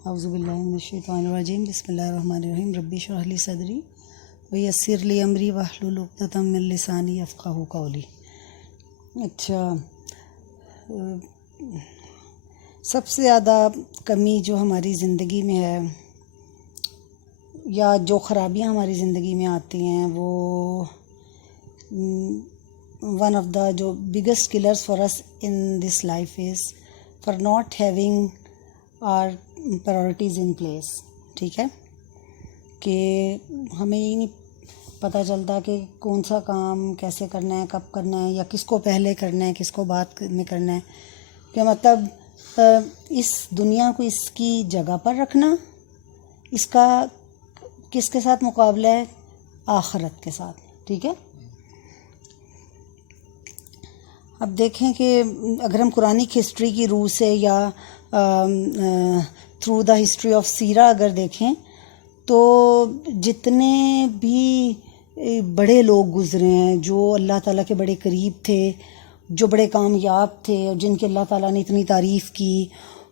اعوذ باللہ من الشیطان الرجیم بسم اللہ الرحمن الرحیم ربی اشرح لی صدری ویسر لی امری واحلل عقدۃ من لسانی یفقہوا قولی۔ اچھا، سب سے زیادہ کمی جو ہماری زندگی میں ہے یا جو خرابیاں ہماری زندگی میں آتی ہیں وہ ون آف دا جو biggest killers for us in this life is for not having our priorities in place. ٹھیک ہے، کہ ہمیں یہ نہیں پتہ چلتا کہ کون سا کام کیسے کرنا ہے، کب کرنا ہے، یا کس کو پہلے کرنا ہے، کس کو بعد میں کرنا ہے، کہ مطلب اس دنیا کو اس کی جگہ پر رکھنا، اس کا کس کے ساتھ مقابلہ ہے؟ آخرت کے ساتھ۔ ٹھیک ہے، اب دیکھیں کہ اگر ہم قرآن ہسٹری کی روح سے یا تھرو دا ہسٹری آف سیرہ اگر دیکھیں تو جتنے بھی بڑے لوگ گزرے ہیں جو اللہ تعالیٰ کے بڑے قریب تھے، جو بڑے کامیاب تھے اور جن کے اللہ تعالیٰ نے اتنی تعریف کی،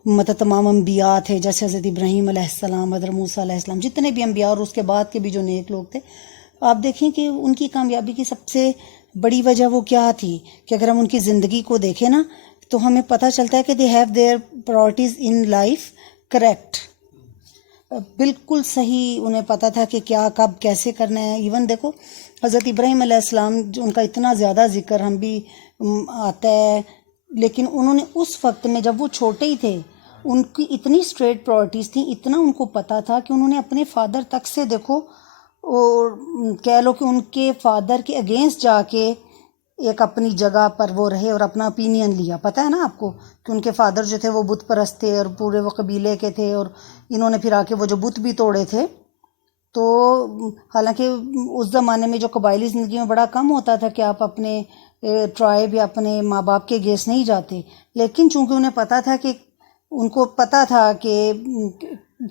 مطلب تمام انبیاء تھے، جیسے حضرت ابراہیم علیہ السلام، حضرت موسیٰ علیہ السلام، جتنے بھی انبیاء اور اس کے بعد کے بھی جو نیک لوگ تھے، آپ دیکھیں کہ ان کی کامیابی کی سب سے بڑی وجہ وہ کیا تھی کہ اگر ہم ان کی زندگی کو دیکھیں نا تو ہمیں پتہ چلتا ہے کہ they have their priorities in life correct, بالکل صحیح، انہیں پتہ تھا کہ کیا کب کیسے کرنا ہے۔ ایون دیکھو حضرت ابراہیم علیہ السلام، جو ان کا اتنا زیادہ ذکر ہم بھی آتا ہے، لیکن انہوں نے اس وقت میں جب وہ چھوٹے ہی تھے ان کی اتنی اسٹریٹ پرائورٹیز تھیں، اتنا ان کو پتہ تھا کہ انہوں نے اپنے فادر تک سے دیکھو، اور کہہ لو کہ ان کے فادر کے اگینسٹ جا کے ایک اپنی جگہ پر وہ رہے اور اپنا اپینین لیا۔ پتہ ہے نا آپ کو کہ ان کے فادر جو تھے وہ بت پرست تھے اور پورے وہ قبیلے کے تھے، اور انہوں نے پھر آ کے وہ جو بت بھی توڑے تھے۔ تو حالانکہ اس زمانے میں جو قبائلی زندگی میں بڑا کم ہوتا تھا کہ آپ اپنے ٹرائب یا اپنے ماں باپ کے اگینسٹ نہیں جاتے، لیکن چونکہ انہیں پتہ تھا کہ ان کو پتہ تھا کہ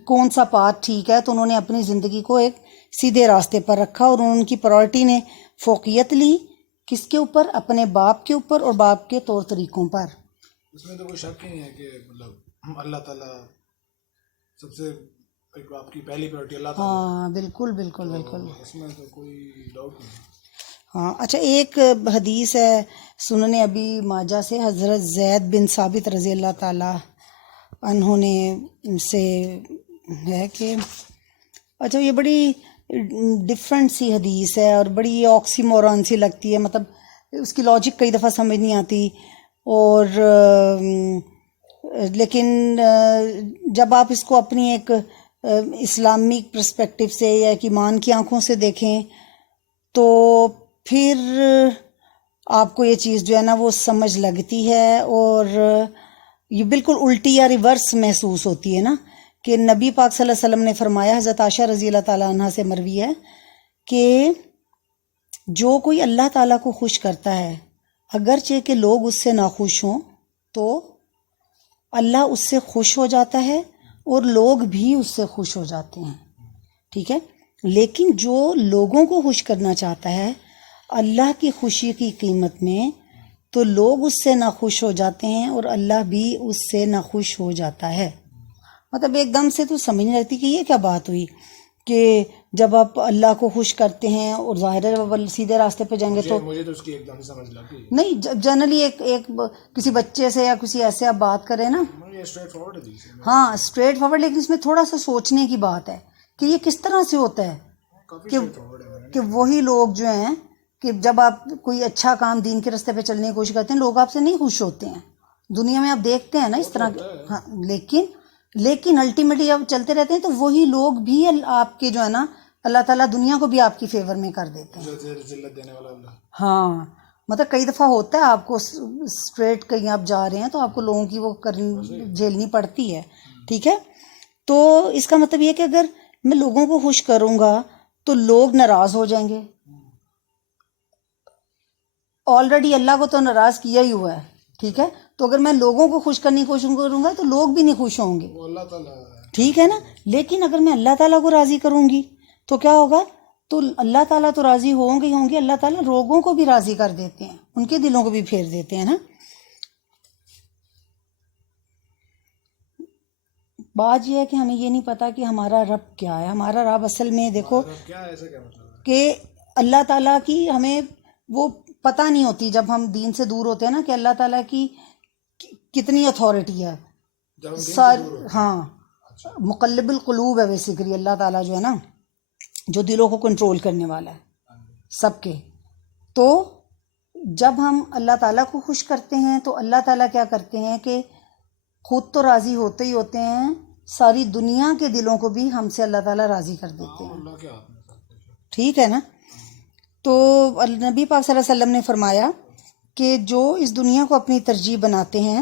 کون سا پاتھ ٹھیک ہے، تو انہوں نے اپنی زندگی کو ایک سیدھے راستے پر رکھا، اور ان کی پرائورٹی نے فوقیت لی کس کے اوپر؟ اپنے باپ کے اوپر اور باپ کے طور طریقوں پر۔ اس میں تو کوئی شک ہی نہیں ہے کہ مطلب اللہ تعالیٰ سب سے ایک آپ کی پہلی پرائورٹی اللہ تعالیٰ۔ ہاں بالکل بالکل بالکل، اس میں تو کوئی ڈاؤٹ نہیں۔ ہاں اچھا، ایک حدیث ہے سنن ابی ماجہ سے، حضرت زید بن ثابت رضی اللہ تعالیٰ عنہ نے سے ہے کہ اچھا یہ بڑی ڈفرینٹ سی حدیث ہے اور بڑی آکسی مورون سی لگتی ہے، مطلب اس کی لاجک کئی دفعہ سمجھ نہیں آتی، اور لیکن جب آپ اس کو اپنی ایک اسلامک پرسپیکٹیو سے یا ایک ایمان کی آنکھوں سے دیکھیں تو پھر آپ کو یہ چیز جو ہے نا وہ سمجھ لگتی ہے، اور یہ بالکل الٹی یا ریورس محسوس ہوتی ہے نا، کہ نبی پاک صلی اللہ علیہ وسلم نے فرمایا، حضرت عائشہ رضی اللہ تعالیٰ عنہ سے مروی ہے کہ جو کوئی اللہ تعالیٰ کو خوش کرتا ہے، اگرچہ کہ لوگ اس سے ناخوش ہوں، تو اللہ اس سے خوش ہو جاتا ہے اور لوگ بھی اس سے خوش ہو جاتے ہیں۔ ٹھیک ہے، لیکن جو لوگوں کو خوش کرنا چاہتا ہے اللہ کی خوشی کی قیمت میں، تو لوگ اس سے ناخوش ہو جاتے ہیں اور اللہ بھی اس سے ناخوش ہو جاتا ہے۔ مطلب ایک دم سے تو سمجھ نہیں رہتی کہ یہ کیا بات ہوئی کہ جب آپ اللہ کو خوش کرتے ہیں اور ظاہر ہے جب آپ سیدھے راستے پہ جائیں گے تو مجھے تو اس کی ایک دم سمجھ لگی نہیں، جنرلی ایک کسی بچے سے یا کسی ایسے آپ بات کریں نا، اسٹریٹ فارورڈ ہے۔ ہاں اسٹریٹ فارورڈ، لیکن اس میں تھوڑا سا سوچنے کی بات ہے کہ یہ کس طرح سے ہوتا ہے کہ وہی لوگ جو ہیں کہ جب آپ کوئی اچھا کام دین کے راستے پہ چلنے کی کوشش کرتے ہیں لوگ آپ سے نہیں خوش ہوتے ہیں، دنیا میں آپ دیکھتے ہیں نا اس طرح۔ ہاں لیکن الٹیمیٹلی جب چلتے رہتے ہیں تو وہی لوگ بھی آپ کے جو ہے نا اللہ تعالیٰ دنیا کو بھی آپ کی فیور میں کر دیتے ہیں۔ ذلت دینے والا اللہ۔ ہاں مطلب کئی دفعہ ہوتا ہے آپ کو اسٹریٹ کہیں آپ جا رہے ہیں تو آپ کو لوگوں کی وہ جھیلنی پڑتی ہے۔ ٹھیک ہے، تو اس کا مطلب یہ کہ اگر میں لوگوں کو خوش کروں گا تو لوگ ناراض ہو جائیں گے، آلریڈی اللہ کو تو ناراض کیا ہی ہوا ہے۔ ٹھیک ہے، تو اگر میں لوگوں کو خوش کرنے کی کوشش کروں گا تو لوگ بھی نہیں خوش ہوں گے، وہ اللہ تعالیٰ۔ ٹھیک ہے نا، لیکن اگر میں اللہ تعالیٰ کو راضی کروں گی تو کیا ہوگا؟ تو اللہ تعالیٰ تو راضی ہوں گے، اللہ تعالیٰ لوگوں کو بھی راضی کر دیتے ہیں، ان کے دلوں کو بھی پھیر دیتے ہیں نا۔ بات یہ ہے کہ ہمیں یہ نہیں پتا کہ ہمارا رب کیا ہے. ہمارا رب اصل میں دیکھو کیا ہے، ایسا کیا مطلب ہے؟ کہ اللہ تعالیٰ کی ہمیں وہ پتہ نہیں ہوتی جب ہم دین سے دور ہوتے ہیں نا، کہ اللہ تعالیٰ کی کتنی اتھارٹی ہے. جب ہم دین سے سر دور ہوتے ہیں. ہاں، مقلب القلوب ہے بیسیکلی اللہ تعالیٰ جو ہے نا، جو دلوں کو کنٹرول کرنے والا ہے سب کے. تو جب ہم اللہ تعالیٰ کو خوش کرتے ہیں تو اللہ تعالیٰ کیا کرتے ہیں کہ خود تو راضی ہوتے ہی ہوتے ہیں، ساری دنیا کے دلوں کو بھی ہم سے اللہ تعالیٰ راضی کر دیتے ہیں. اللہ کے ہاتھ میں سب کچھ ہے. ٹھیک ہے نا. تو نبی پاک صلی اللہ علیہ وسلم نے فرمایا کہ جو اس دنیا کو اپنی ترجیح بناتے ہیں،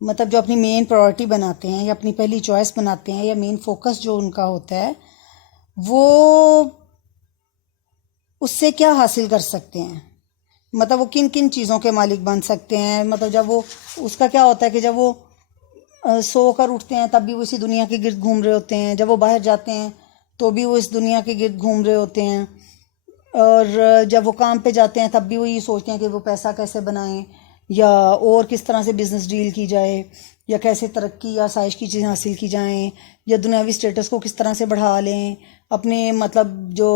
مطلب جو اپنی مین پرائورٹی بناتے ہیں یا اپنی پہلی چوائس بناتے ہیں یا مین فوکس جو ان کا ہوتا ہے، وہ اس سے کیا حاصل کر سکتے ہیں، مطلب وہ کن کن چیزوں کے مالک بن سکتے ہیں. مطلب جب وہ اس کا کیا ہوتا ہے کہ جب وہ سو کر اٹھتے ہیں تب بھی وہ اسی دنیا کے گرد گھوم رہے ہوتے ہیں، جب وہ باہر جاتے ہیں تو بھی وہ اس دنیا کے گرد گھوم رہے ہوتے ہیں، اور جب وہ کام پہ جاتے ہیں تب بھی وہ یہ سوچتے ہیں کہ وہ پیسہ کیسے بنائیں، یا اور کس طرح سے بزنس ڈیل کی جائے، یا کیسے ترقی یا آسائش کی چیزیں حاصل کی جائیں، یا دنیاوی سٹیٹس کو کس طرح سے بڑھا لیں، اپنے مطلب جو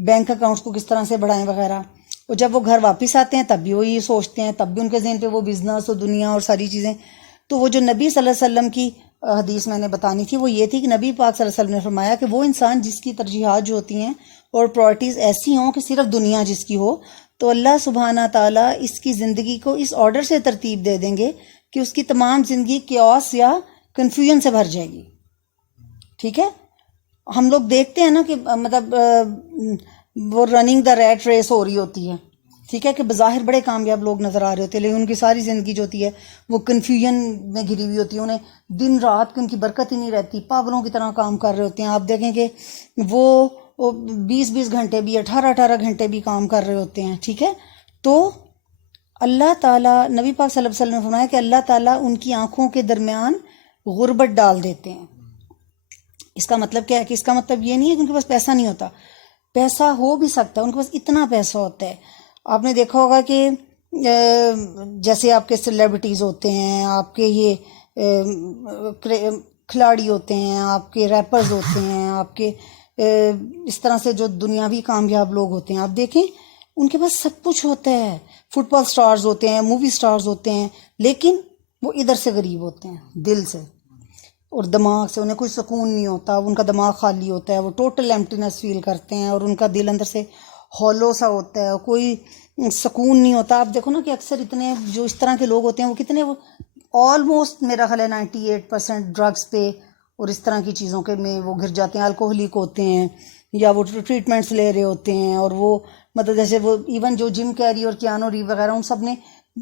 بینک اکاؤنٹس کو کس طرح سے بڑھائیں وغیرہ. اور جب وہ گھر واپس آتے ہیں تب بھی وہ یہ سوچتے ہیں، تب بھی ان کے ذہن پہ وہ بزنس اور دنیا اور ساری چیزیں. تو وہ جو نبی صلی اللہ علیہ وسلم کی حدیث میں نے بتانی تھی وہ یہ تھی کہ نبی پاک صلی اللہ علیہ وسلم نے فرمایا کہ وہ انسان جس کی ترجیحات جو ہوتی ہیں اور پرائرٹیز ایسی ہوں کہ صرف دنیا جس کی ہو، تو اللہ سبحانہ تعالیٰ اس کی زندگی کو اس آرڈر سے ترتیب دے دیں گے کہ اس کی تمام زندگی کیوس یا کنفیوژن سے بھر جائے گی. ٹھیک ہے. ہم لوگ دیکھتے ہیں نا کہ مطلب وہ رننگ دا ریٹ ریس ہو رہی ہوتی ہے، ٹھیک ہے، کہ بظاہر بڑے کامیاب لوگ نظر آ رہے ہوتے ہیں لیکن ان کی ساری زندگی جو ہوتی ہے وہ کنفیوژن میں گھری ہوئی ہوتی ہے. انہیں دن رات کی ان کی برکت ہی نہیں رہتی، پاگلوں کی طرح کام کر رہے ہوتے ہیں. آپ دیکھیں کہ وہ 20 گھنٹے بھی 18 گھنٹے بھی کام کر رہے ہوتے ہیں. ٹھیک ہے. تو اللہ تعالیٰ، نبی پاک صلی اللہ علیہ وسلم نے فرمایا کہ اللہ تعالیٰ ان کی آنکھوں کے درمیان غربت ڈال دیتے ہیں. اس کا مطلب کیا ہے کہ اس کا مطلب یہ نہیں ہے کہ ان کے پاس پیسہ نہیں ہوتا، پیسہ ہو بھی سکتا ہے، ان کے پاس اتنا پیسہ ہوتا ہے. آپ نے دیکھا ہوگا کہ جیسے آپ کے سیلیبریٹیز ہوتے ہیں، آپ کے یہ کھلاڑی ہوتے ہیں، آپ کے ریپرز ہوتے ہیں، آپ کے اس طرح سے جو دنیاوی کامیاب لوگ ہوتے ہیں، آپ دیکھیں ان کے پاس سب کچھ ہوتا ہے. فٹ بال سٹارز ہوتے ہیں، مووی سٹارز ہوتے ہیں، لیکن وہ ادھر سے غریب ہوتے ہیں، دل سے اور دماغ سے. انہیں کوئی سکون نہیں ہوتا، ان کا دماغ خالی ہوتا ہے، وہ ٹوٹل ایمٹینس فیل کرتے ہیں اور ان کا دل اندر سے ہولو سا ہوتا ہے، کوئی سکون نہیں ہوتا. آپ دیکھو نا کہ اکثر اتنے جو اس طرح کے لوگ ہوتے ہیں وہ کتنے آلموسٹ میرا خیال ہے 98% ڈرگس پہ اور اس طرح کی چیزوں کے میں وہ گھر جاتے ہیں، الکوہلک ہوتے ہیں یا وہ ٹریٹمنٹس لے رہے ہوتے ہیں. اور وہ مطلب جیسے وہ ایون جو جم کیری اور کیانو ریو وغیرہ ان سب نے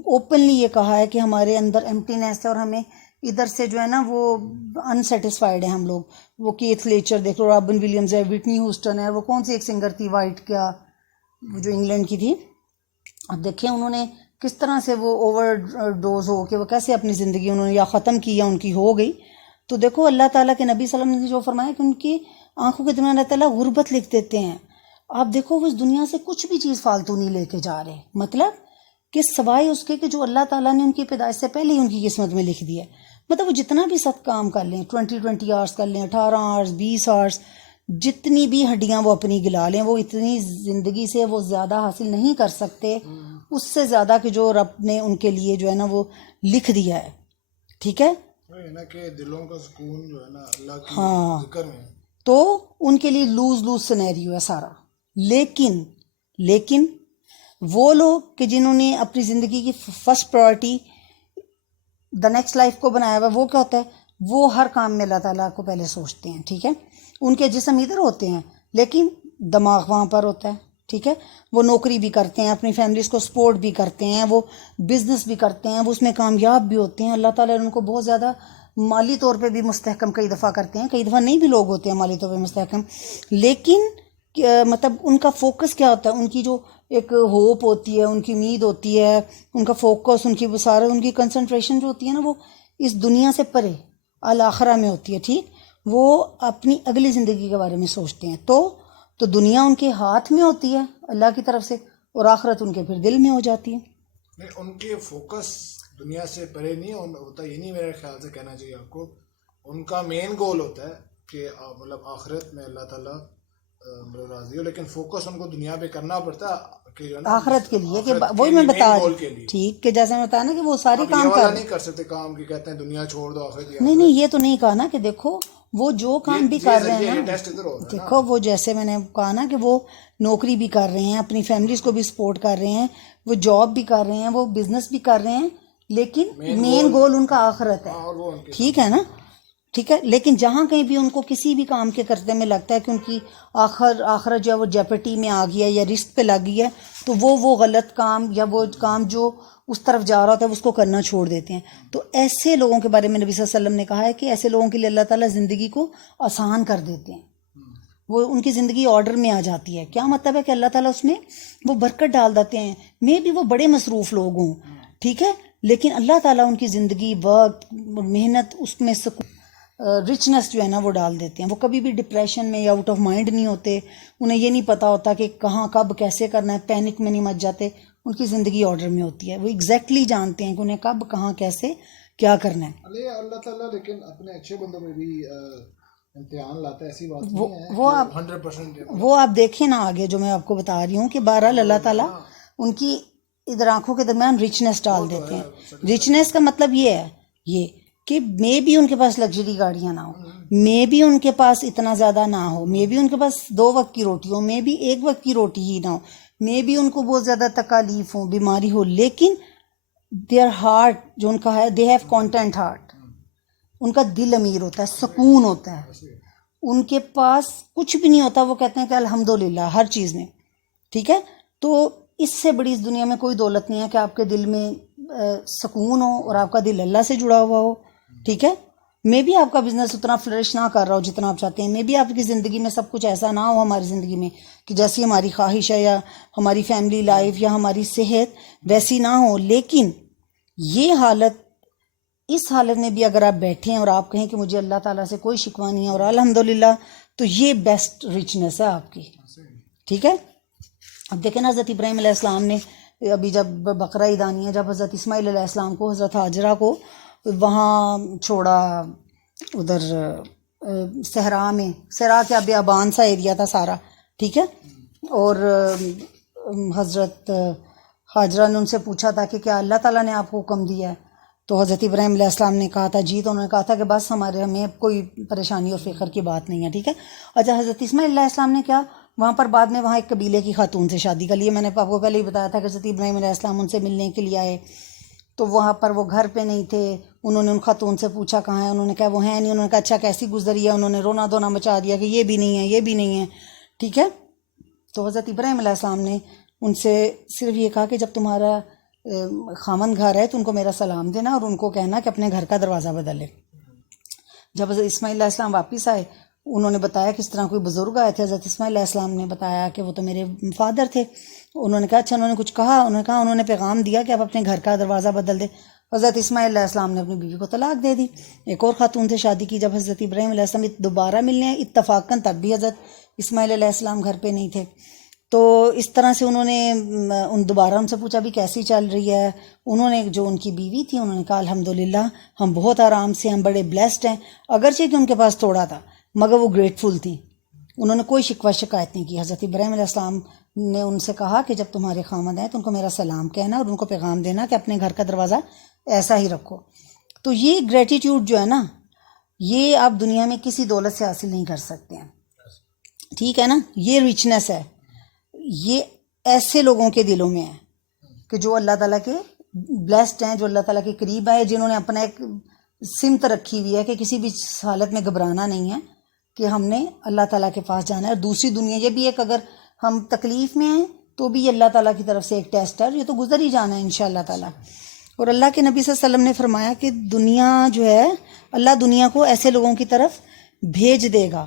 اوپنلی یہ کہا ہے کہ ہمارے اندر ایمٹینس ہے اور ہمیں ادھر سے جو ہے نا وہ انسیٹسفائیڈ ہیں ہم لوگ. وہ کیتھ لیچر دیکھ لو، رابن ولیمز ہے، وٹنی ہیوسٹن ہے، وہ کون سی ایک سنگر تھی وائٹ کیا وہ جو انگلینڈ کی تھی. اب دیکھیں انہوں نے کس طرح سے وہ اوور ڈوز ہو کے وہ کیسے اپنی زندگی انہوں نے یا ختم کی یا ان کی ہو گئی. تو دیکھو اللہ تعالیٰ کے نبی صلی اللہ علیہ وسلم نے جو فرمایا کہ ان کی آنکھوں کے درمیان اللہ تعالیٰ غربت لکھ دیتے ہیں. آپ دیکھو وہ اس دنیا سے کچھ بھی چیز فالتو نہیں لے کے جا رہے، مطلب کہ سوائے اس کے کہ جو اللہ تعالیٰ نے ان کی پیدائش سے پہلے ہی ان کی قسمت میں لکھ دیا ہے. مطلب وہ جتنا بھی سخت کام کر لیں، 20 آورس کر لیں، 18 آورس، 20 آورس، جتنی بھی ہڈیاں وہ اپنی گلا لیں، وہ اتنی زندگی سے وہ زیادہ حاصل نہیں کر سکتے اس سے زیادہ کہ جو رب نے ان کے لیے جو ہے نا وہ لکھ دیا ہے. ٹھیک ہے. کہ دلوں کا سکون جو ہے نا اللہ کی ذکر میں، تو ان کے لیے لوز سینیریو ہے سارا. لیکن وہ لوگ کہ جنہوں نے اپنی زندگی کی first priority the next life کو بنایا ہوا، وہ کیا ہوتا ہے، وہ ہر کام میں اللہ تعالیٰ کو پہلے سوچتے ہیں. ٹھیک ہے. ان کے جسم ادھر ہوتے ہیں لیکن دماغ وہاں پر ہوتا ہے. ٹھیک ہے. وہ نوکری بھی کرتے ہیں، اپنی فیملیز کو سپورٹ بھی کرتے ہیں، وہ بزنس بھی کرتے ہیں، وہ اس میں کامیاب بھی ہوتے ہیں. اللہ تعالیٰ ان کو بہت زیادہ مالی طور پہ بھی مستحکم کئی دفعہ کرتے ہیں، کئی دفعہ نہیں بھی لوگ ہوتے ہیں مالی طور پہ مستحکم. لیکن مطلب ان کا فوکس کیا ہوتا ہے، ان کی جو ایک ہوپ ہوتی ہے، ان کی امید ہوتی ہے، ان کا فوکس، ان کی بصارت، ان کی کنسنٹریشن جو ہوتی ہے نا وہ اس دنیا سے پرے الآخرہ میں ہوتی ہے. ٹھیک. وہ اپنی اگلی زندگی کے بارے میں سوچتے ہیں. تو دنیا ان کے ہاتھ میں ہوتی ہے اللہ کی طرف سے اور آخرت ان کے پھر دل میں ہو جاتی ہے. ان کے فوکس دنیا سے پرے نہیں ہوتا، یہ نہیں میرے خیال سے کہنا چاہیے آپ کو. ان کا مین گول ہوتا ہے کہ مطلب آخرت میں اللہ تعالیٰ راضی ہو، لیکن فوکس ان کو دنیا پہ کرنا پڑتا ہے کہ جو ہے نا آخرت کے لیے، کہ وہی میں بتا رہی ٹھیک، کہ جیسے میں بتایا نا کہ وہ ساری کام کر نہیں کر سکتے کام کی، کہتے ہیں دنیا چھوڑ دو آخرت. نہیں یہ تو نہیں کہا نا کہ دیکھو وہ جو کام بھی کر رہے ہیں نا، دیکھو وہ جیسے میں نے کہا نا کہ وہ نوکری بھی کر رہے ہیں، اپنی فیملیز کو بھی سپورٹ کر رہے ہیں، وہ جاب بھی کر رہے ہیں، وہ بزنس بھی کر رہے ہیں، لیکن مین گول ان کا آخرت ہے. ٹھیک ہے نا، ٹھیک ہے. لیکن جہاں کہیں بھی ان کو کسی بھی کام کے کرتے میں لگتا ہے کہ ان کی آخرت جو ہے وہ جیپٹی میں آ گیا یا رسک پہ لگ گئی ہے، تو وہ غلط کام یا وہ کام جو اس طرف جا رہا ہوتا ہے اس کو کرنا چھوڑ دیتے ہیں. تو ایسے لوگوں کے بارے میں نبی صلی اللہ علیہ وسلم نے کہا ہے کہ ایسے لوگوں کے لیے اللہ تعالیٰ زندگی کو آسان کر دیتے ہیں، وہ ان کی زندگی آرڈر میں آ جاتی ہے. کیا مطلب ہے کہ اللہ تعالیٰ اس میں وہ برکت ڈال دیتے ہیں. میں بھی وہ بڑے مصروف لوگ ہوں، ٹھیک ہے، لیکن اللہ تعالیٰ ان کی زندگی، وقت، محنت، اس میں رچنس جو ہے نا وہ ڈال دیتے ہیں. وہ کبھی بھی ڈپریشن میں یا آؤٹ آف مائنڈ نہیں ہوتے، انہیں یہ نہیں پتا ہوتا کہ کہاں کب کیسے کرنا ہے، پینک میں نہیں مچ جاتے. ان کی زندگی آرڈر میں ہوتی ہے، وہ ایگزیکٹلی جانتے ہیں کہ انہیں کب کہاں کیسے کیا کرنا ہے. اللہ تعالیٰ لیکن اپنے اچھے بندوں میں بھی امتحان لاتا ہے، ایسی بات وہ نہیں ہے. وہ آپ 100% وہ آپ دیکھیں نا آگے جو میں آپ کو بتا رہی ہوں کہ بہرحال اللہ تعالیٰ ان کی ادھر آنکھوں کے درمیان رچنس ڈال دیتے ہیں. رچنس کا مطلب یہ ہے یہ کہ میں بھی ان کے پاس لگژری گاڑیاں نہ ہو، میں بھی ان کے پاس اتنا زیادہ نہ ہو، میں بھی ان کے پاس 2 وقت کی روٹی ہو، میں بھی 1 وقت کی روٹی ہی نہ ہو، میں بھی ان کو بہت زیادہ تکالیف ہو، بیماری ہو، لیکن دیئر ہارٹ جو ان کا ہے، دے ہیو کانٹینٹ ہارٹ، ان کا دل امیر ہوتا ہے، سکون ہوتا ہے. ان کے پاس کچھ بھی نہیں ہوتا، وہ کہتے ہیں کہ الحمدللہ ہر چیز میں. ٹھیک ہے، تو اس سے بڑی اس دنیا میں کوئی دولت نہیں ہے کہ آپ کے دل میں سکون ہو اور آپ کا دل اللہ سے جڑا ہوا ہو. ٹھیک ہے، میں بھی آپ کا بزنس اتنا فلرش نہ کر رہا ہو جتنا آپ چاہتے ہیں، میں بھی آپ کی زندگی میں سب کچھ ایسا نہ ہو ہماری زندگی میں کہ جیسی ہماری خواہش ہے یا ہماری فیملی لائف یا ہماری صحت ویسی نہ ہو، لیکن یہ حالت، اس حالت میں بھی اگر آپ بیٹھیں اور آپ کہیں کہ مجھے اللہ تعالیٰ سے کوئی شکوہ نہیں ہے اور الحمدللہ، تو یہ بیسٹ رچنس ہے آپ کی. ٹھیک ہے. اب دیکھیں نا حضرت ابراہیم علیہ السلام نے ابھی جب بقرہ عید آنی ہے، جب حضرت اسماعیل علیہ السلام کو حضرت ہاجرہ کو وہاں چھوڑا، ادھر صحرا میں، صحرا کیا بیابان سا ایریا تھا سارا. ٹھیک ہے، اور حضرت ہاجرہ نے ان سے پوچھا تھا کہ کیا اللہ تعالیٰ نے آپ کو حکم دیا ہے؟ تو حضرت ابراہیم علیہ السلام نے کہا تھا جی. تو انہوں نے کہا تھا کہ بس ہمیں کوئی پریشانی اور فکر کی بات نہیں ہے. ٹھیک ہے. اچھا، حضرت اسماعیل علیہ السلام نے کیا وہاں پر بعد میں وہاں ایک قبیلے کی خاتون سے شادی کر لی. میں نے آپ کو پہلے ہی بتایا تھا کہ حضرت ابراہیم علیہ السلام ان سے ملنے کے لیے آئے، تو وہاں پر وہ گھر پہ نہیں تھے. انہوں نے ان خاتون سے پوچھا کہاں ہے، انہوں نے کہا وہ ہیں نہیں. انہوں نے کہا اچھا کیسی گزری ہے؟ انہوں نے رونا دھونا مچا دیا کہ یہ بھی نہیں ہے، یہ بھی نہیں ہے. ٹھیک ہے. تو حضرت ابراہیم علیہ السلام نے ان سے صرف یہ کہا کہ جب تمہارا خامن گھر ہے تو ان کو میرا سلام دینا اور ان کو کہنا کہ اپنے گھر کا دروازہ بدلے. جب حضرت اسماعیل علیہ السلام واپس آئے، انہوں نے بتایا کس طرح کوئی بزرگ آئے تھے. حضرت اسماعیل علیہ السلام نے بتایا کہ وہ تو میرے فادر تھے. انہوں نے کہا اچھا، انہوں نے کچھ کہا؟ انہوں نے کہا انہوں نے پیغام دیا کہ آپ اپنے گھر کا دروازہ بدل دے. حضرت اسماعیل علیہ السلام نے اپنی بیوی کو طلاق دے دی، ایک اور خاتون سے شادی کی. جب حضرت ابراہیم علیہ السلام دوبارہ ملنے اتفاقاً، تب بھی حضرت اسماعیل علیہ السلام گھر پہ نہیں تھے. تو اس طرح سے انہوں نے دوبارہ ان سے پوچھا بھی کیسی چل رہی ہے. انہوں نے جو ان کی بیوی تھی انہوں نے کہا الحمدللہ ہم بہت آرام سے، ہم بڑے بلیسڈ ہیں. اگرچہ کہ ان کے پاس تھوڑا تھا مگر وہ گریٹفل تھیں، انہوں نے کوئی شکوہ شکایت نہیں کی. حضرت ابراہیم علیہ السلام نے ان سے کہا کہ جب تمہارے خامد آئے تو ان کو میرا سلام کہنا اور ان کو پیغام دینا کہ اپنے گھر کا دروازہ ایسا ہی رکھو. تو یہ گریٹیٹیوڈ جو ہے نا، یہ آپ دنیا میں کسی دولت سے حاصل نہیں کر سکتے ہیں. ٹھیک ہے نا. یہ رچنس ہے، یہ ایسے لوگوں کے دلوں میں ہے کہ جو اللہ تعالیٰ کے بلیسڈ ہیں، جو اللہ تعالیٰ کے قریب ہیں، جنہوں نے اپنا ایک سمت رکھی ہوئی ہے کہ کسی بھی حالت میں گھبرانا نہیں ہے کہ ہم نے اللہ تعالیٰ کے پاس جانا ہے. اور دوسری دنیا یہ بھی ہے کہ اگر ہم تکلیف میں ہیں تو بھی اللہ تعالیٰ کی طرف سے ایک ٹیسٹ ہے، یہ تو گزر ہی جانا ہے انشاءاللہ تعالیٰ. اور اللہ کے نبی صلی اللہ علیہ وسلم نے فرمایا کہ دنیا جو ہے، اللہ دنیا کو ایسے لوگوں کی طرف بھیج دے گا،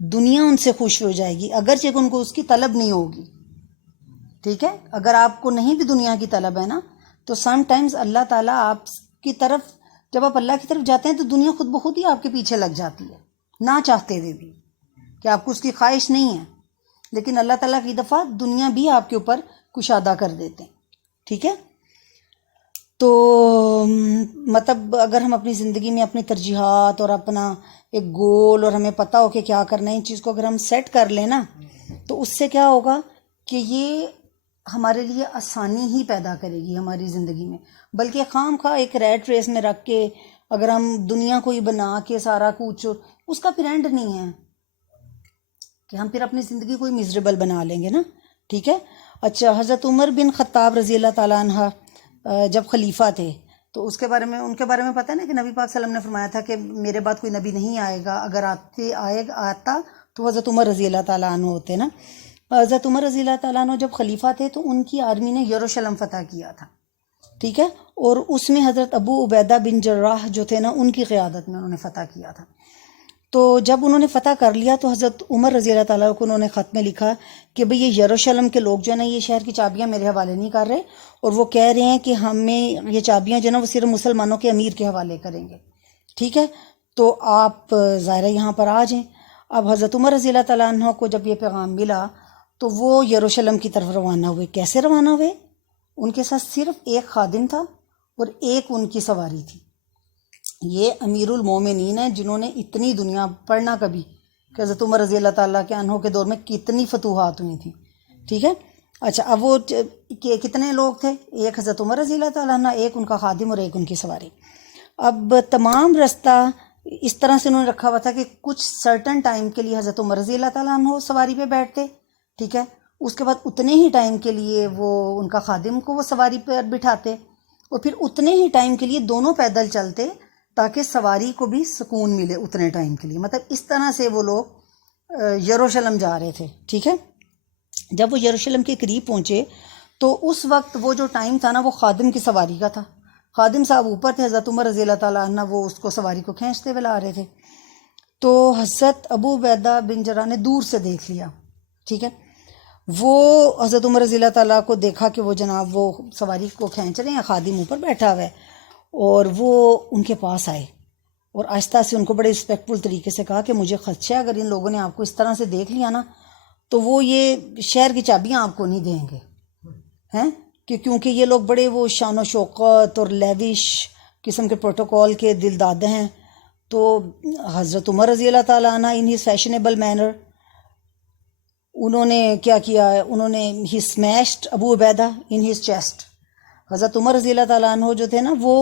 دنیا ان سے خوش ہو جائے گی اگرچہ ان کو اس کی طلب نہیں ہوگی. ٹھیک ہے. اگر آپ کو نہیں بھی دنیا کی طلب ہے نا، تو سم ٹائمز اللہ تعالیٰ آپ کی طرف، جب آپ اللہ کی طرف جاتے ہیں تو دنیا خود بخود ہی آپ کے پیچھے لگ جاتی ہے، نہ چاہتے ہوئے بھی، کہ آپ کو اس کی خواہش نہیں ہے. لیکن اللہ تعالیٰ کی دفعہ دنیا بھی آپ کے اوپر کشادہ کر دیتے ہیں. ٹھیک ہے. تو مطلب اگر ہم اپنی زندگی میں اپنی ترجیحات اور اپنا ایک گول اور ہمیں پتہ ہو کہ کیا کرنا ہے، ان چیز کو اگر ہم سیٹ کر لیں نا، تو اس سے کیا ہوگا کہ یہ ہمارے لیے آسانی ہی پیدا کرے گی ہماری زندگی میں. بلکہ خام خواہ ایک ریٹ ریس میں رکھ کے اگر ہم دنیا کو ہی بنا کے سارا کچھ، اس کا پھر اینڈ نہیں ہے کہ ہم پھر اپنی زندگی کو ہی میزریبل بنا لیں گے نا. ٹھیک ہے. اچھا، حضرت عمر بن خطاب رضی اللہ تعالیٰ عنہ جب خلیفہ تھے تو ان کے بارے میں پتہ ہے نا کہ نبی پاک صلی اللہ علیہ وسلم نے فرمایا تھا کہ میرے بعد کوئی نبی نہیں آئے گا، اگر آتا تو حضرت عمر رضی اللہ تعالیٰ عنہ ہوتے نا. حضرت عمر رضی اللہ تعالیٰ عنہ جب خلیفہ تھے تو ان کی آرمی نے یروشلم فتح کیا تھا. ٹھیک ہے. اور اس میں حضرت ابو عبیدہ بن جراح جو تھے نا، ان کی قیادت میں انہوں نے فتح کیا تھا. تو جب انہوں نے فتح کر لیا تو حضرت عمر رضی اللہ تعالیٰ کو انہوں نے خط میں لکھا کہ بھئی یہ یروشلم کے لوگ جو ہے نا، یہ شہر کی چابیاں میرے حوالے نہیں کر رہے، اور وہ کہہ رہے ہیں کہ ہمیں یہ چابیاں جو ہے نا وہ صرف مسلمانوں کے امیر کے حوالے کریں گے. ٹھیک ہے. تو آپ ظاہرہ یہاں پر آ جائیں. اب حضرت عمر رضی اللہ تعالیٰ عنہ کو جب یہ پیغام ملا تو وہ یروشلم کی طرف روانہ ہوئے. کیسے روانہ ہوئے؟ ان کے ساتھ صرف ایک خادم تھا اور ایک ان کی سواری تھی. یہ امیر المومنین ہیں جنہوں نے اتنی دنیا پڑھنا کبھی کہ حضرت عمر رضی اللہ تعالیٰ کے عنہ کے دور میں کتنی فتوحات ہوئی تھیں. ٹھیک ہے. اچھا، اب وہ کتنے لوگ تھے؟ ایک حضرت عمر رضی اللہ تعالیٰ عنہ، ایک ان کا خادم اور ایک ان کی سواری. اب تمام رستہ اس طرح سے انہوں نے رکھا ہوا تھا کہ کچھ سرٹن ٹائم کے لیے حضرت عمر رضی اللہ تعالیٰ عنہ سواری پہ بیٹھتے. ٹھیک ہے. اس کے بعد اتنے ہی ٹائم کے لیے وہ ان کا خادم کو وہ سواری پر بٹھاتے، اور پھر اتنے ہی ٹائم کے لیے دونوں پیدل چلتے تاکہ سواری کو بھی سکون ملے اتنے ٹائم کے لیے. مطلب اس طرح سے وہ لوگ یروشلم جا رہے تھے. ٹھیک ہے. جب وہ یروشلم کے قریب پہنچے تو اس وقت وہ جو ٹائم تھا نا وہ خادم کی سواری کا تھا. خادم صاحب اوپر تھے، حضرت عمر رضی اللہ تعالیٰ عنہ وہ اس کو سواری کو کھینچتے ہوئے لا رہے تھے. تو حضرت ابو عبیدہ بن جراح نے دور سے دیکھ لیا. ٹھیک ہے. وہ حضرت عمر رضی اللہ تعالیٰ کو دیکھا کہ وہ جناب وہ سواری کو کھینچ رہے ہیں، خادم اوپر بیٹھا ہوا ہے، اور وہ ان کے پاس آئے اور آہستہ سے ان کو بڑے رسپیکٹفل طریقے سے کہا کہ مجھے خدشہ ہے اگر ان لوگوں نے آپ کو اس طرح سے دیکھ لیا نا تو وہ یہ شہر کی چابیاں آپ کو نہیں دیں گے، ہیں کہ کیونکہ یہ لوگ بڑے وہ شان و شوقت اور لیوش قسم کے پروٹوکول کے دل دادے ہیں. تو حضرت عمر رضی اللہ تعالیٰ عنہ ان ہز فیشنیبل مینر انہوں نے کیا کیا، انہوں نے ہی اسمیشڈ ابو عبیدہ ان ہز چیسٹ. حضرت عمر رضی اللہ تعالیٰ عنہ جو تھے نا وہ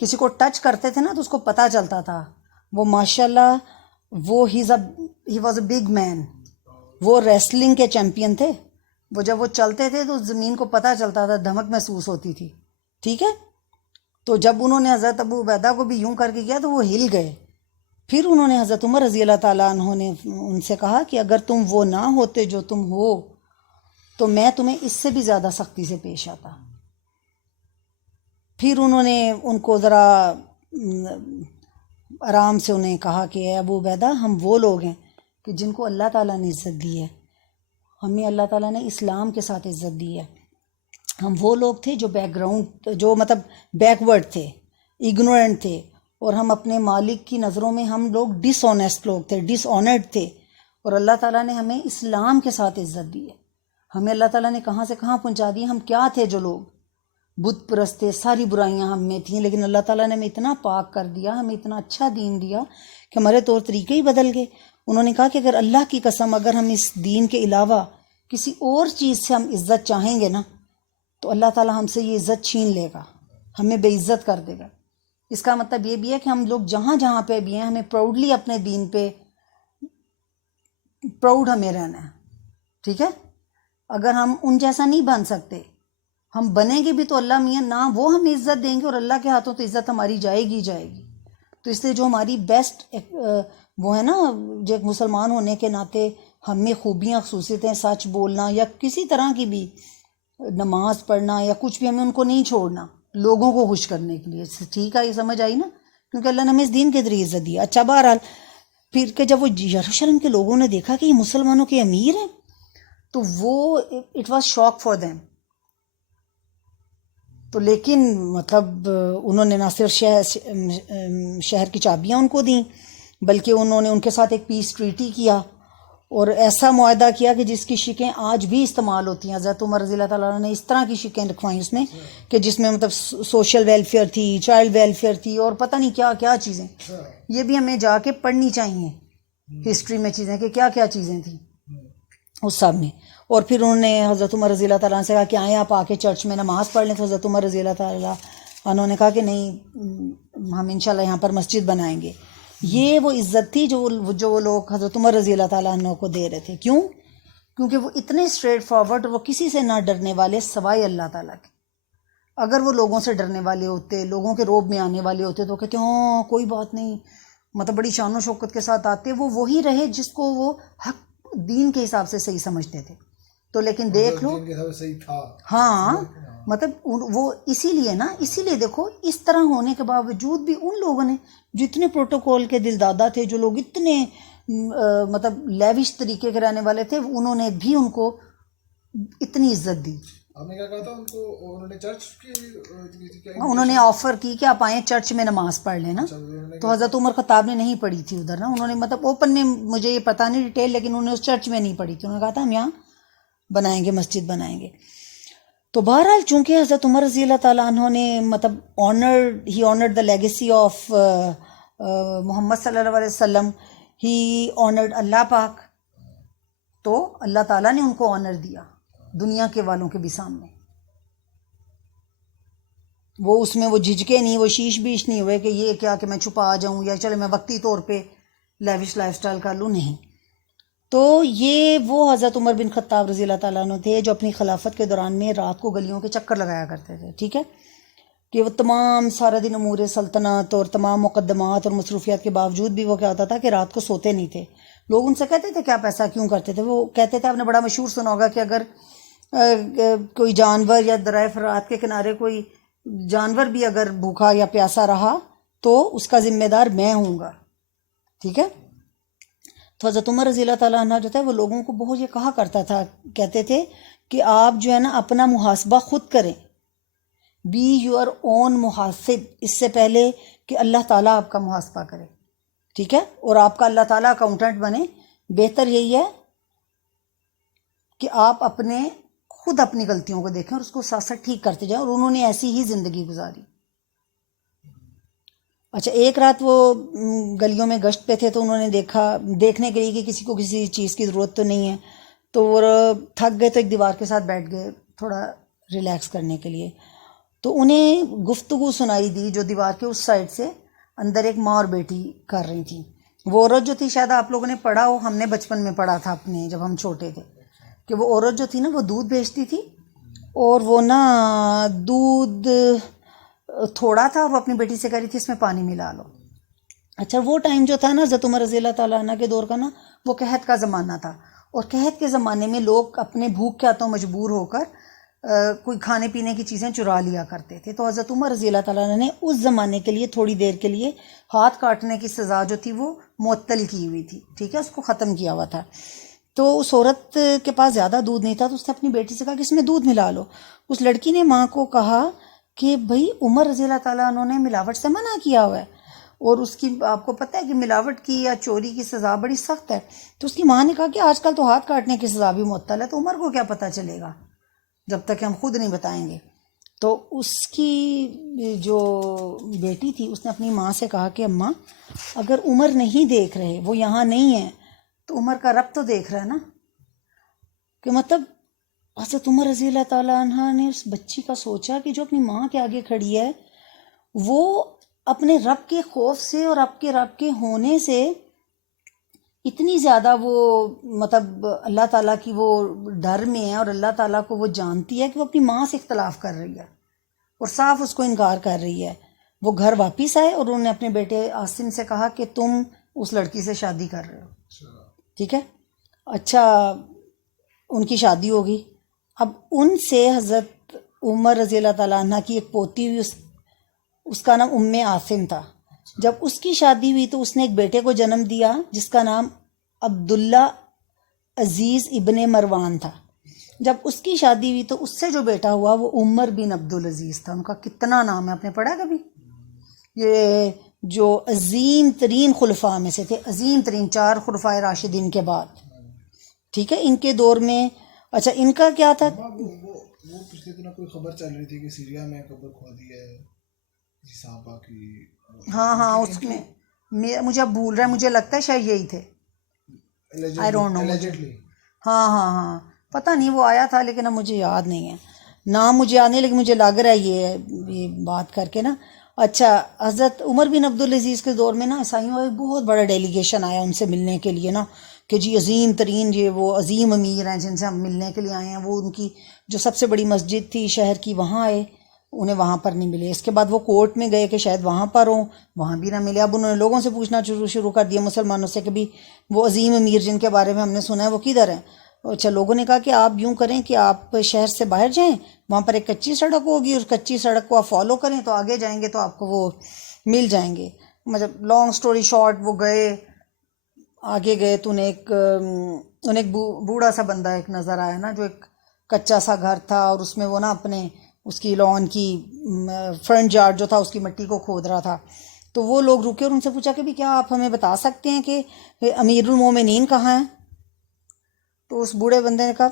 کسی کو ٹچ کرتے تھے نا تو اس کو پتہ چلتا تھا. وہ ماشاءاللہ وہ ہی واز اے بگ مین، وہ ریسلنگ کے چیمپئن تھے. وہ جب وہ چلتے تھے تو زمین کو پتہ چلتا تھا، دھمک محسوس ہوتی تھی. ٹھیک ہے. تو جب انہوں نے حضرت ابو عبیدہ کو بھی یوں کر کے کیا تو وہ ہل گئے. پھر انہوں نے حضرت عمر رضی اللہ تعالیٰ عنہ نے ان سے کہا کہ اگر تم وہ نہ ہوتے جو تم ہو تو میں تمہیں اس سے بھی زیادہ سختی سے پیش آتا. پھر انہوں نے ان کو ذرا آرام سے انہیں کہا کہ اے ابو عبیدہ، ہم وہ لوگ ہیں کہ جن کو اللہ تعالیٰ نے عزت دی ہے، ہمیں اللہ تعالیٰ نے اسلام کے ساتھ عزت دی ہے. ہم وہ لوگ تھے جو بیک گراؤنڈ جو مطلب بیکورڈ تھے، اگنورنٹ تھے، اور ہم اپنے مالک کی نظروں میں ہم لوگ ڈس آنیسٹ لوگ تھے، ڈس آنرڈ تھے، اور اللہ تعالیٰ نے ہمیں اسلام کے ساتھ عزت دی ہے. ہمیں اللہ تعالیٰ نے کہاں سے کہاں پہنچا دی. ہم کیا تھے جو لوگ بت پرست تھے، ساری برائیاں ہم میں تھیں، لیکن اللہ تعالیٰ نے ہمیں اتنا پاک کر دیا، ہمیں اتنا اچھا دین دیا کہ ہمارے طور طریقے ہی بدل گئے. انہوں نے کہا کہ اگر اللہ کی قسم اگر ہم اس دین کے علاوہ کسی اور چیز سے ہم عزت چاہیں گے نا تو اللہ تعالیٰ ہم سے یہ عزت چھین لے گا، ہمیں بے عزت کر دے گا. اس کا مطلب یہ بھی ہے کہ ہم لوگ جہاں جہاں پہ بھی ہیں ہمیں پراؤڈلی اپنے دین پہ پراؤڈ ہمیں رہنا ہے. ٹھیک ہے. اگر ہم ان جیسا نہیں بن سکتے، ہم بنیں گے بھی تو اللہ میاں نہ وہ ہمیں عزت دیں گے، اور اللہ کے ہاتھوں تو عزت ہماری جائے گی جائے گی. تو اس لیے جو ہماری بیسٹ وہ ہے نا، جو ایک مسلمان ہونے کے ناطے ہم میں خوبیاں خصوصیتیں، سچ بولنا یا کسی طرح کی بھی نماز پڑھنا یا کچھ بھی، ہمیں ان کو نہیں چھوڑنا لوگوں کو خوش کرنے کے لیے. ٹھیک ہے، یہ سمجھ آئی نا، کیونکہ اللہ نے ہمیں اس دین کے ذریعے عزت دیا. اچھا، بہرحال پھر کہ جب وہ یروشلم کے لوگوں نے دیکھا کہ یہ مسلمانوں کے امیر ہیں تو وہ it was shock for them. تو لیکن مطلب انہوں نے نہ صرف شہر کی چابیاں ان کو دیں بلکہ انہوں نے ان کے ساتھ ایک پیس ٹریٹی کیا اور ایسا معاہدہ کیا کہ جس کی شکیں آج بھی استعمال ہوتی ہیں. حضرت عمر رضی اللہ تعالیٰ عنہ نے اس طرح کی شکیں لکھوائیں اس میں کہ جس میں مطلب سوشل ویلفیئر تھی, چائلڈ ویلفیئر تھی, اور پتہ نہیں کیا کیا چیزیں. یہ بھی ہمیں جا کے پڑھنی چاہیے ہسٹری میں چیزیں کہ کیا کیا چیزیں تھیں اس سب میں. اور پھر انہوں نے حضرت عمر رضی اللہ تعالیٰ عنہ سے کہا کہ آئیں آپ آ کے چرچ میں نماز پڑھ لیں. تو حضرت عمر رضی اللہ تعالیٰ عنہ نے کہا کہ نہیں, ہم انشاءاللہ یہاں پر مسجد بنائیں گے. یہ وہ عزت تھی جو وہ لوگ حضرت عمر رضی اللہ تعالیٰ عنہ کو دے رہے تھے. کیوں؟ کیونکہ وہ اتنے اسٹریٹ فارورڈ, وہ کسی سے نہ ڈرنے والے سوائے اللہ تعالیٰ کے. اگر وہ لوگوں سے ڈرنے والے ہوتے, لوگوں کے روب میں آنے والے ہوتے, تو کہتے ہاں کوئی بات نہیں, مطلب بڑی شان و شوکت کے ساتھ آتے. وہ وہی رہے جس کو وہ حق دین کے حساب سے صحیح سمجھتے تھے. تو لیکن دیکھ لو, ہاں مطلب وہ اسی لیے دیکھو اس طرح ہونے کے باوجود بھی ان لوگوں نے جو اتنے پروٹوکول کے دل دادا تھے, جو لوگ اتنے مطلب لیوش طریقے کے رہنے والے تھے, انہوں نے بھی ان کو اتنی عزت دی. آپ نے کیا کہا تھا ان کو؟ انہوں نے چرچ کی, انہوں نے آفر کی کہ آپ آئیں چرچ میں نماز پڑھ لیں نا. تو حضرت عمر خطاب نے نہیں پڑھی تھی ادھر نا, انہوں نے مطلب اوپن میں, مجھے یہ پتہ نہیں ڈیٹیل, لیکن انہوں نے اس چرچ میں نہیں پڑھی تھی. انہوں نے کہا تھا ہم یہاں بنائیں گے, مسجد بنائیں گے. تو بہرحال چونکہ حضرت عمر رضی اللہ تعالیٰ عنہ نے مطلب ہی آنرڈ دا لیگیسی آف محمد صلی اللہ علیہ وسلم, ہی آنرڈ اللہ پاک, تو اللہ تعالیٰ نے ان کو آنر دیا دنیا کے والوں کے بھی سامنے. وہ اس میں وہ جھجکے نہیں, وہ شیش بیش نہیں ہوئے کہ یہ کیا کہ میں چھپا آ جاؤں یا چلے میں وقتی طور پہ لیوش لائف سٹائل کر لوں, نہیں. تو یہ وہ حضرت عمر بن خطاب رضی اللہ تعالیٰ عنہ تھے جو اپنی خلافت کے دوران میں رات کو گلیوں کے چکر لگایا کرتے تھے. ٹھیک ہے, کہ وہ تمام سارا دن امور سلطنت اور تمام مقدمات اور مصروفیات کے باوجود بھی وہ کیا ہوتا تھا کہ رات کو سوتے نہیں تھے. لوگ ان سے کہتے تھے کہ آپ ایسا کیوں کرتے تھے؟ وہ کہتے تھے, آپ نے بڑا مشہور سنا ہوگا کہ اگر کوئی جانور یا درائے فرات کے کنارے کوئی جانور بھی اگر بھوکا یا پیاسا رہا تو اس کا ذمہ دار میں ہوں گا. ٹھیک ہے. تو حضرت عمر رضی اللہ تعالیٰ عنہ جو تھا وہ لوگوں کو بہت یہ کہا کرتا تھا, کہتے تھے کہ آپ جو ہے نا اپنا محاسبہ خود کریں, بی یور اون محاسب, اس سے پہلے کہ اللہ تعالیٰ آپ کا محاسبہ کرے. ٹھیک ہے, اور آپ کا اللہ تعالیٰ اکاؤنٹنٹ بنے. بہتر یہی ہے کہ آپ خود اپنی غلطیوں کو دیکھیں اور اس کو ساتھ ساتھ ٹھیک کرتے جائیں, اور انہوں نے ایسی ہی زندگی گزاری. اچھا, ایک رات وہ گلیوں میں گشت پہ تھے, تو انہوں نے دیکھنے کے لیے کہ کسی کو کسی چیز کی ضرورت تو نہیں ہے, تو وہ تھک گئے تو ایک دیوار کے ساتھ بیٹھ گئے تھوڑا ریلیکس کرنے کے لیے. تو انہیں گفتگو سنائی دی جو دیوار کے اس سائڈ سے اندر ایک ماں اور بیٹی کر رہی تھی. وہ عورت جو تھی, شاید آپ لوگوں نے پڑھا ہو, ہم نے بچپن میں پڑھا تھا اپنے جب ہم چھوٹے تھے, کہ وہ عورت جو تھی نا وہ دودھ بیچتی تھی, اور وہ نا دودھ تھوڑا تھا, اور وہ اپنی بیٹی سے کہہ رہی تھی اس میں پانی ملا لو. اچھا, وہ ٹائم جو تھا نا حضرت عمر رضی اللہ تعالیٰ عنہ کے دور کا نا, وہ قحط کا زمانہ تھا, اور قحط کے زمانے میں لوگ اپنے بھوک کے ہاتھوں مجبور ہو کر کوئی کھانے پینے کی چیزیں چرا لیا کرتے تھے. تو حضرت عمر رضی اللہ تعالیٰ عنہ نے اس زمانے کے لیے تھوڑی دیر کے لیے ہاتھ کاٹنے کی سزا جو تھی وہ معطل کی ہوئی تھی. ٹھیک ہے, اس کو ختم کیا ہوا تھا. تو اس عورت کے پاس زیادہ دودھ نہیں تھا, تو اس نے اپنی بیٹی سے کہا کہ اس میں دودھ ملا لو. اس لڑکی نے ماں کو کہا کہ بھائی عمر رضی اللہ تعالیٰ عنہ نے ملاوٹ سے منع کیا ہوا ہے, اور اس کی آپ کو پتہ ہے کہ ملاوٹ کی یا چوری کی سزا بڑی سخت ہے. تو اس کی ماں نے کہا کہ آج کل تو ہاتھ کاٹنے کی سزا بھی معطل ہے, تو عمر کو کیا پتہ چلے گا جب تک کہ ہم خود نہیں بتائیں گے. تو اس کی جو بیٹی تھی اس نے اپنی ماں سے کہا کہ اماں اگر عمر نہیں دیکھ رہے, وہ یہاں نہیں ہے, تو عمر کا رب تو دیکھ رہا ہے نا. کہ مطلب حضرت عمر رضی اللہ تعالیٰ عنہ نے اس بچی کا سوچا کہ جو اپنی ماں کے آگے کھڑی ہے وہ اپنے رب کے خوف سے اور آپ کے رب کے ہونے سے اتنی زیادہ وہ مطلب اللہ تعالیٰ کی وہ ڈر میں ہے, اور اللہ تعالیٰ کو وہ جانتی ہے کہ وہ اپنی ماں سے اختلاف کر رہی ہے اور صاف اس کو انکار کر رہی ہے. وہ گھر واپس آئے اور انہوں نے اپنے بیٹے عاصم سے کہا کہ تم اس لڑکی سے شادی کر رہے ہو. ٹھیک ہے. اچھا, ان کی شادی ہوگی. اب ان سے حضرت عمر رضی اللہ تعالیٰ عنہ کی ایک پوتی ہوئی, اس کا نام عاصم تھا. جب اس کی شادی ہوئی تو اس نے ایک بیٹے کو جنم دیا جس کا نام عبداللہ عزیز ابن مروان تھا. جب اس کی شادی ہوئی تو اس سے جو بیٹا ہوا وہ عمر بن عبدالعزیز تھا. ان کا کتنا نام ہے, آپ نے پڑھا کبھی؟ یہ جو عظیم ترین خلفاء میں سے تھے, عظیم ترین 4 خلفاء راشدین کے بعد. ٹھیک ہے. ان کے دور میں اچھا ان کا کیا تھا؟ وہ پچھلے دنوں کوئی خبر چل رہی تھی کہ سیریا میں قبر کھودی ہے کسی صحابہ کی. ہاں اس میں مجھے اب بھول رہا ہے، مجھے لگتا ہے شاید یہی تھے. I don't know. ہاں پتہ نہیں وہ آیا تھا لیکن اب مجھے یاد نہیں ہے، نام مجھے یاد نہیں، لیکن مجھے لگ رہا ہے یہ بات کر کے نا. اچھا حضرت عمر بن عبدالعزیز کے دور میں نا عیسائیوں کا ایک بہت بڑا ڈیلیگیشن آیا ان سے ملنے کے لیے نا، کہ جی عظیم ترین یہ وہ عظیم امیر ہیں جن سے ہم ملنے کے لیے آئے ہیں. وہ ان کی جو سب سے بڑی مسجد تھی شہر کی وہاں آئے، انہیں وہاں پر نہیں ملے. اس کے بعد وہ کورٹ میں گئے کہ شاید وہاں پر ہوں، وہاں بھی نہ ملے. اب انہوں نے لوگوں سے پوچھنا شروع کر دیا مسلمانوں سے کہ بھی وہ عظیم امیر جن کے بارے میں ہم نے سنا ہے وہ کدھر ہیں. اچھا لوگوں نے کہا کہ آپ یوں کریں کہ آپ شہر سے باہر جائیں، وہاں پر ایک کچی سڑک ہوگی، اس کچی سڑک کو آپ فالو کریں تو آگے جائیں گے تو آپ کو وہ مل جائیں گے. مطلب لانگ سٹوری شارٹ وہ گئے، آگے گئے تو انہیں ایک بوڑھا سا بندہ ایک نظر آیا نا، جو ایک کچا سا گھر تھا اور اس میں وہ نا اپنے اس کی لان کی فرنٹ یارڈ جو تھا اس کی مٹی کو کھود رہا تھا. تو وہ لوگ رکے اور ان سے پوچھا کہ بھی کیا آپ ہمیں بتا سکتے ہیں کہ امیر المومنین کہاں ہیں؟ تو اس بوڑھے بندے نے کہا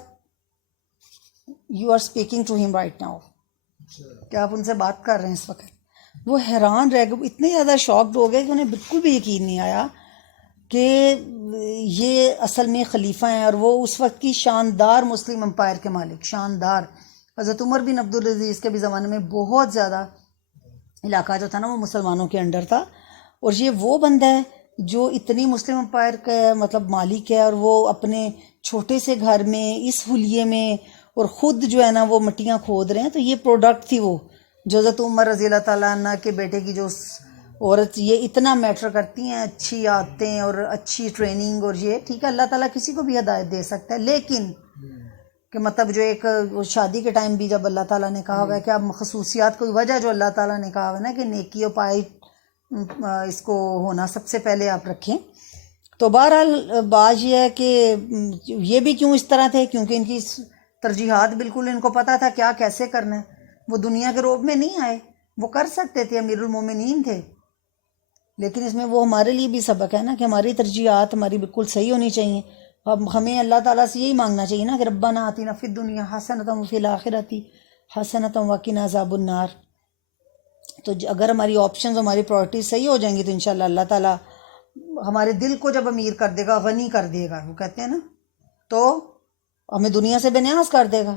یو آر اسپیکنگ ٹو ہم رائٹ ناؤ، کیا آپ ان سے بات کر رہے ہیں اس وقت. وہ حیران رہ گئے، اتنے زیادہ شاکڈ ہو گئے کہ انہیں بالکل بھی یقین نہیں آیا کہ یہ اصل میں خلیفہ ہیں، اور وہ اس وقت کی شاندار مسلم امپائر کے مالک، شاندار. حضرت عمر بن عبدالعزیز کے بھی زمانے میں بہت زیادہ علاقہ جو تھا نا وہ مسلمانوں کے انڈر تھا، اور یہ وہ بندہ ہے جو اتنی مسلم امپائر کا مطلب مالک ہے، اور وہ اپنے چھوٹے سے گھر میں اس حلیے میں اور خود جو ہے نا وہ مٹیاں کھود رہے ہیں. تو یہ پروڈکٹ تھی وہ جو حضرت عمر رضی اللہ تعالیٰ عنہ کے بیٹے کی جو عورت، یہ اتنا میٹر کرتی ہیں، اچھی عادتیں اور اچھی ٹریننگ. اور یہ ٹھیک ہے اللہ تعالیٰ کسی کو بھی ہدایت دے سکتا ہے، لیکن کہ مطلب جو ایک شادی کے ٹائم بھی جب اللہ تعالیٰ نے کہا ہوا ہے کہ اب خصوصیات کوئی وجہ جو اللہ تعالیٰ نے کہا ہوا ہے نا کہ نیکی و پائی اس کو ہونا سب سے پہلے آپ رکھیں. تو بہرحال بات یہ ہے کہ یہ بھی کیوں اس طرح تھے، کیونکہ ان کی ترجیحات بالکل ان کو پتہ تھا کیا کیسے کرنا ہے. وہ دنیا کے روب میں نہیں آئے، وہ کر سکتے تھے، امیر المومنین تھے. لیکن اس میں وہ ہمارے لیے بھی سبق ہے نا کہ ہماری ترجیحات ہماری بالکل صحیح ہونی چاہیے. اب ہمیں اللہ تعالیٰ سے یہی مانگنا چاہیے نا کہ ربنا آتنا فی الدنیا حسنۃ وفی الآخرۃ حسنۃ وقنا عذاب النار. تو اگر ہماری آپشنز ہماری پرائرٹیز صحیح ہو جائیں گی تو انشاءاللہ اللہ تعالیٰ ہمارے دل کو جب امیر کر دے گا، غنی کر دے گا، وہ کہتے ہیں نا، تو ہمیں دنیا سے بے نیاز کر دے گا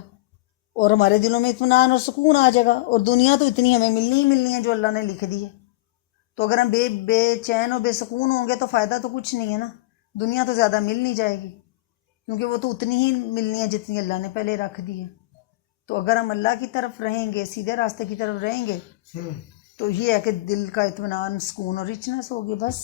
اور ہمارے دلوں میں اطمینان اور سکون آ جائے گا. اور دنیا تو اتنی ہمیں ملنی ہی ملنی ہے جو اللہ نے لکھ دی ہے. تو اگر ہم بے چین اور بے سکون ہوں گے تو فائدہ تو کچھ نہیں ہے نا. دنیا تو زیادہ مل نہیں جائے گی کیونکہ وہ تو اتنی ہی ملنی ہے جتنی اللہ نے پہلے رکھ دی ہے. تو اگر ہم اللہ کی طرف رہیں گے، سیدھے راستے کی طرف رہیں گے، تو یہ ہے کہ دل کا اطمینان، سکون اور رچنس ہوگی. بس